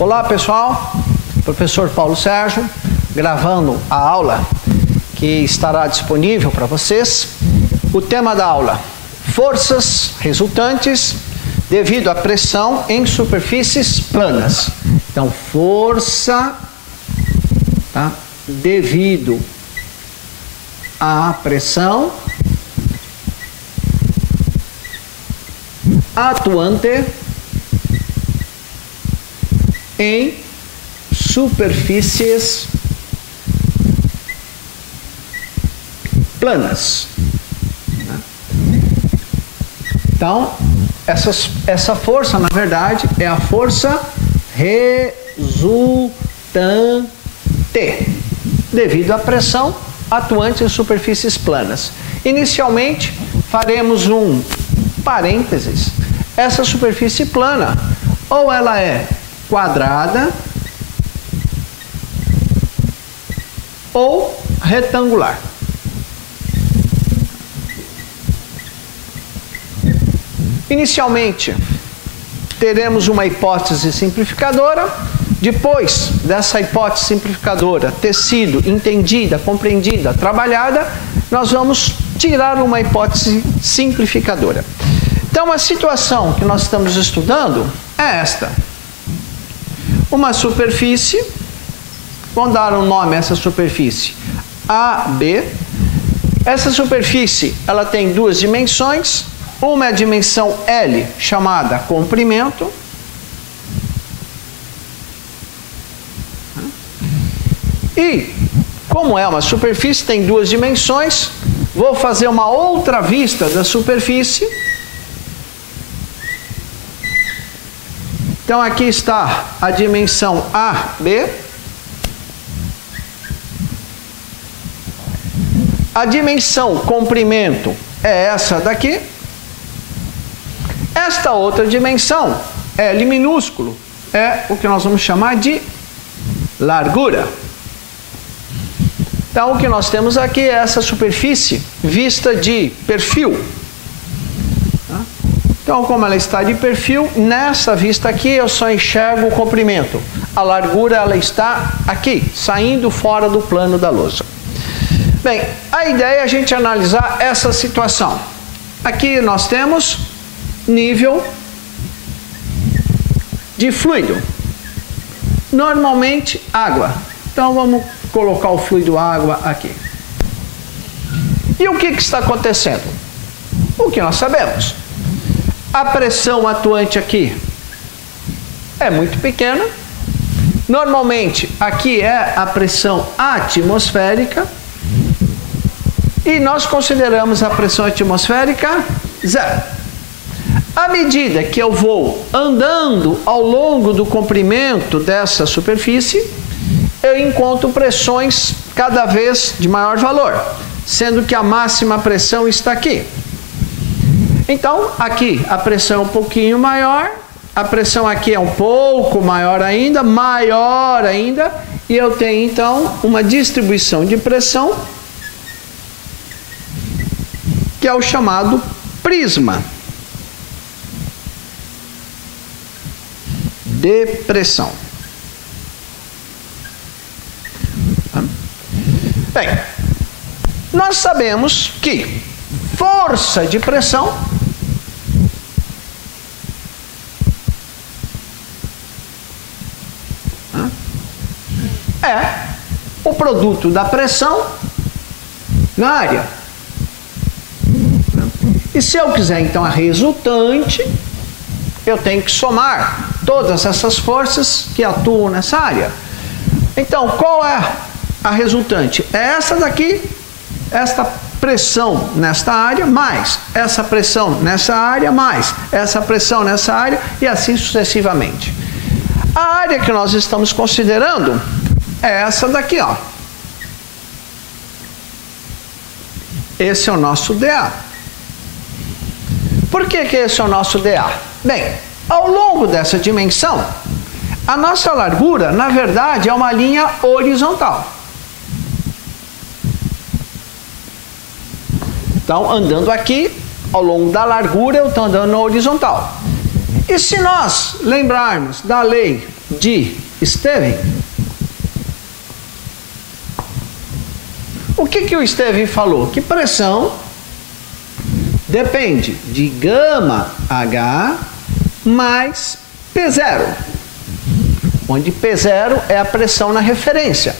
Olá pessoal, professor Paulo Sérgio, gravando a aula que estará disponível para vocês. O tema da aula: forças resultantes devido à pressão em superfícies planas. Então, força, tá, devido à pressão atuante em superfícies planas. Então, essa força, na verdade, é a força resultante devido à pressão atuante em superfícies planas. Inicialmente, faremos um parênteses. Essa superfície plana, ou ela é quadrada ou retangular. Inicialmente, teremos uma hipótese simplificadora. Depois dessa hipótese simplificadora ter sido entendida, compreendida, trabalhada, nós vamos tirar uma hipótese simplificadora. Então, a situação que nós estamos estudando é esta. Uma superfície, vamos dar um nome a essa superfície, AB. Essa superfície, ela tem duas dimensões. Uma é a dimensão L, chamada comprimento. E, como é uma superfície, tem duas dimensões, vou fazer uma outra vista da superfície. Então, aqui está a dimensão AB. A dimensão comprimento é essa daqui. Esta outra dimensão, L minúsculo, é o que nós vamos chamar de largura. Então, o que nós temos aqui é essa superfície vista de perfil. Então, como ela está de perfil, nessa vista aqui eu só enxergo o comprimento. A largura, ela está aqui, saindo fora do plano da lousa. Bem, a ideia é a gente analisar essa situação. Aqui nós temos nível de fluido. Normalmente, água. Então, vamos colocar o fluido água aqui. E o que está acontecendo? O que nós sabemos. A pressão atuante aqui é muito pequena. Normalmente, aqui é a pressão atmosférica. E nós consideramos a pressão atmosférica zero. À medida que eu vou andando ao longo do comprimento dessa superfície, eu encontro pressões cada vez de maior valor, sendo que a máxima pressão está aqui. Então, aqui a pressão é um pouquinho maior, a pressão aqui é um pouco maior ainda, e eu tenho então uma distribuição de pressão, que é o chamado prisma de pressão. Bem, nós sabemos que força de pressão é o produto da pressão na área. E se eu quiser então a resultante, eu tenho que somar todas essas forças que atuam nessa área. Então, qual é a resultante? É essa daqui, esta pressão nesta área, mais essa pressão nessa área, mais essa pressão nessa área, e assim sucessivamente. A área que nós estamos considerando é essa daqui, ó. Esse é o nosso DA. Por que esse é o nosso DA? Bem, ao longo dessa dimensão, a nossa largura, na verdade, é uma linha horizontal. Então, andando aqui, ao longo da largura, eu estou andando na horizontal. E se nós lembrarmos da lei de Stevin, o que o Stevin falou? Que pressão depende de gama H mais P0, onde P0 é a pressão na referência.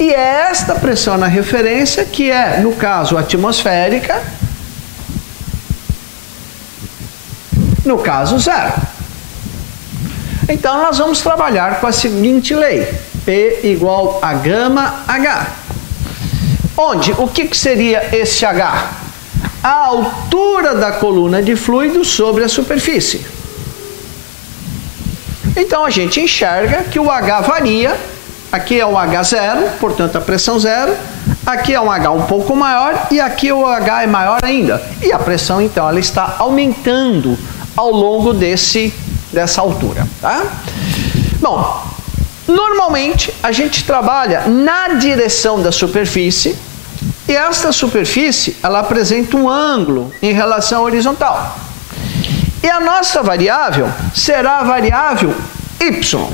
E é esta pressão na referência que é, no caso, atmosférica, no caso, zero. Então, nós vamos trabalhar com a seguinte lei: P igual a gama H. Onde, o que seria esse H? A altura da coluna de fluido sobre a superfície. Então, a gente enxerga que o H varia. Aqui é um H0, portanto, a pressão zero. Aqui é um H um pouco maior e aqui o H é maior ainda. E a pressão, então, ela está aumentando ao longo dessa altura, tá? Bom, normalmente a gente trabalha na direção da superfície e esta superfície, ela apresenta um ângulo em relação à horizontal. E a nossa variável será a variável y.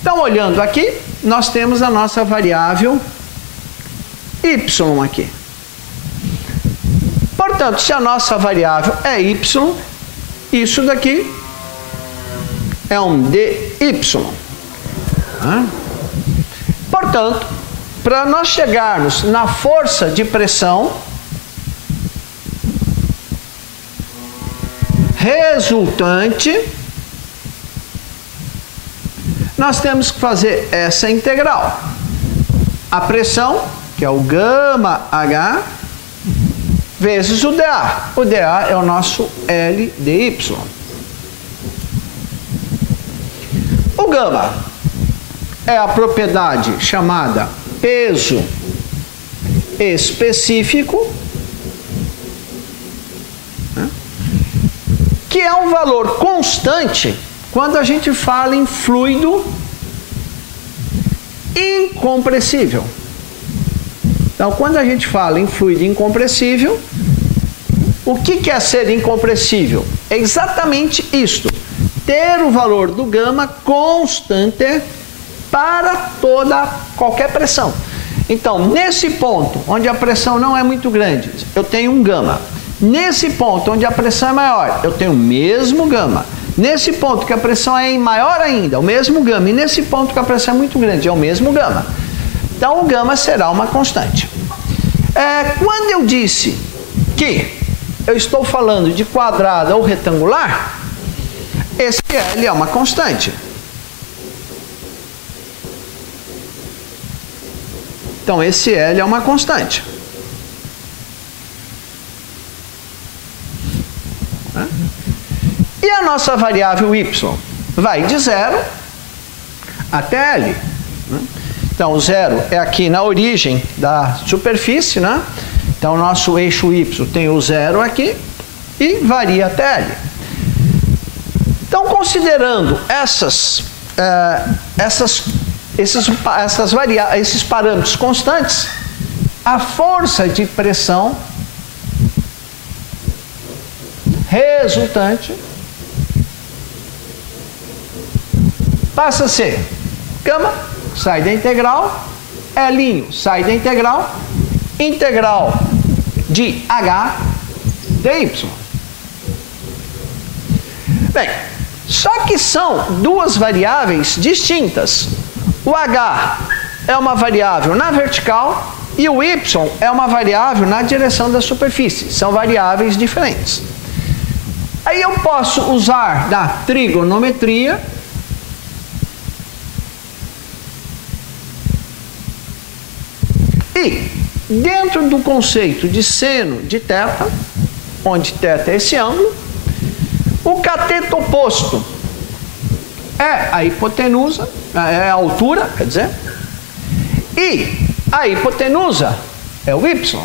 Então, olhando aqui, nós temos a nossa variável y aqui. Portanto, se a nossa variável é y, isso daqui é um dy. Portanto, para nós chegarmos na força de pressão resultante, nós temos que fazer essa integral. A pressão, que é o gama H, vezes o dA. O dA é o nosso LDY. O gama é a propriedade chamada peso específico, que é um valor constante quando a gente fala em fluido incompressível. Então, quando a gente fala em fluido incompressível, o que é ser incompressível? É exatamente isto: ter o valor do gama constante para qualquer pressão. Então, nesse ponto, onde a pressão não é muito grande, eu tenho um gama. Nesse ponto, onde a pressão é maior, eu tenho o mesmo gama. Nesse ponto que a pressão é maior ainda, o mesmo gama. E nesse ponto que a pressão é muito grande, é o mesmo gama. Então, o gama será uma constante. Quando eu disse que eu estou falando de quadrada ou retangular, esse L é uma constante. Então, esse L é uma constante. E a nossa variável y vai de 0 até L. Então, o 0 é aqui na origem da superfície, né? Então, o nosso eixo y tem o 0 aqui e varia até L. Então, considerando esses parâmetros constantes, a força de pressão resultante passa a ser gama, sai da integral, L sai da integral, integral de H dy. Bem, só que são duas variáveis distintas. O H é uma variável na vertical e o y é uma variável na direção da superfície. São variáveis diferentes. Aí eu posso usar da trigonometria e, dentro do conceito de seno de θ, onde θ é esse ângulo, o cateto oposto é a hipotenusa, é a altura, quer dizer, e a hipotenusa é o y.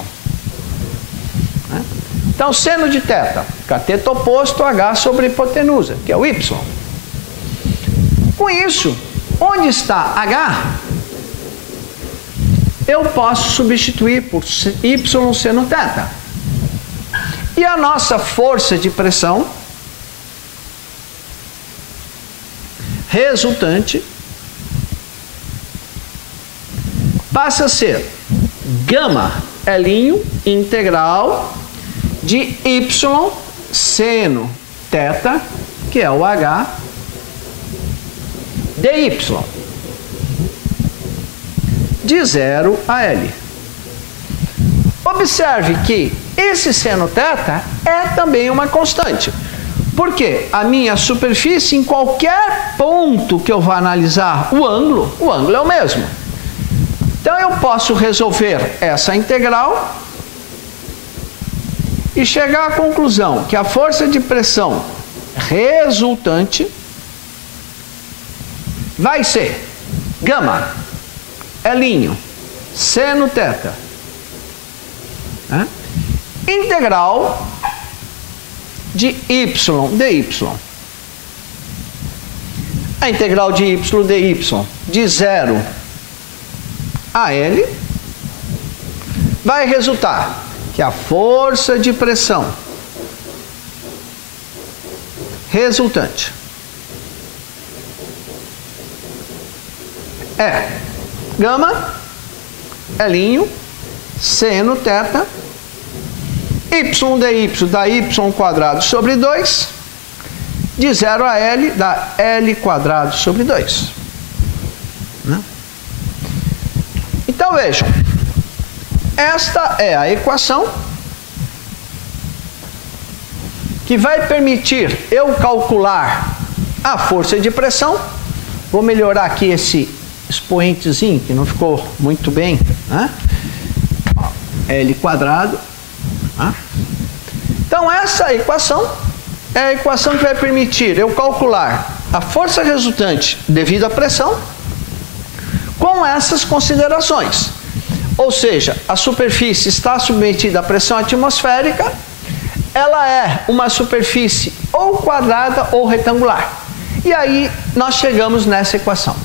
Então, seno de θ, cateto oposto, H sobre hipotenusa, que é o y. Com isso, onde está H, eu posso substituir por y seno θ. E a nossa força de pressão resultante passa a ser gama L integral de y seno θ, que é o h, dy, de 0 a L. Observe que esse seno θ é também uma constante, porque a minha superfície, em qualquer ponto que eu vá analisar o ângulo é o mesmo. Então eu posso resolver essa integral e chegar à conclusão que a força de pressão resultante vai ser gama L seno θ, né? Integral de y dy. A integral de y dy de 0 a L vai resultar que a força de pressão resultante é gama L seno θ y dy dá y quadrado sobre 2, de 0 a L dá L quadrado sobre 2. Né? Então vejam, esta é a equação que vai permitir eu calcular a força de pressão. Vou melhorar aqui esse expoentezinho que não ficou muito bem, né? L quadrado. Né? Então essa equação é a equação que vai permitir eu calcular a força resultante devido à pressão com essas considerações. Ou seja, a superfície está submetida à pressão atmosférica, ela é uma superfície ou quadrada ou retangular. E aí nós chegamos nessa equação.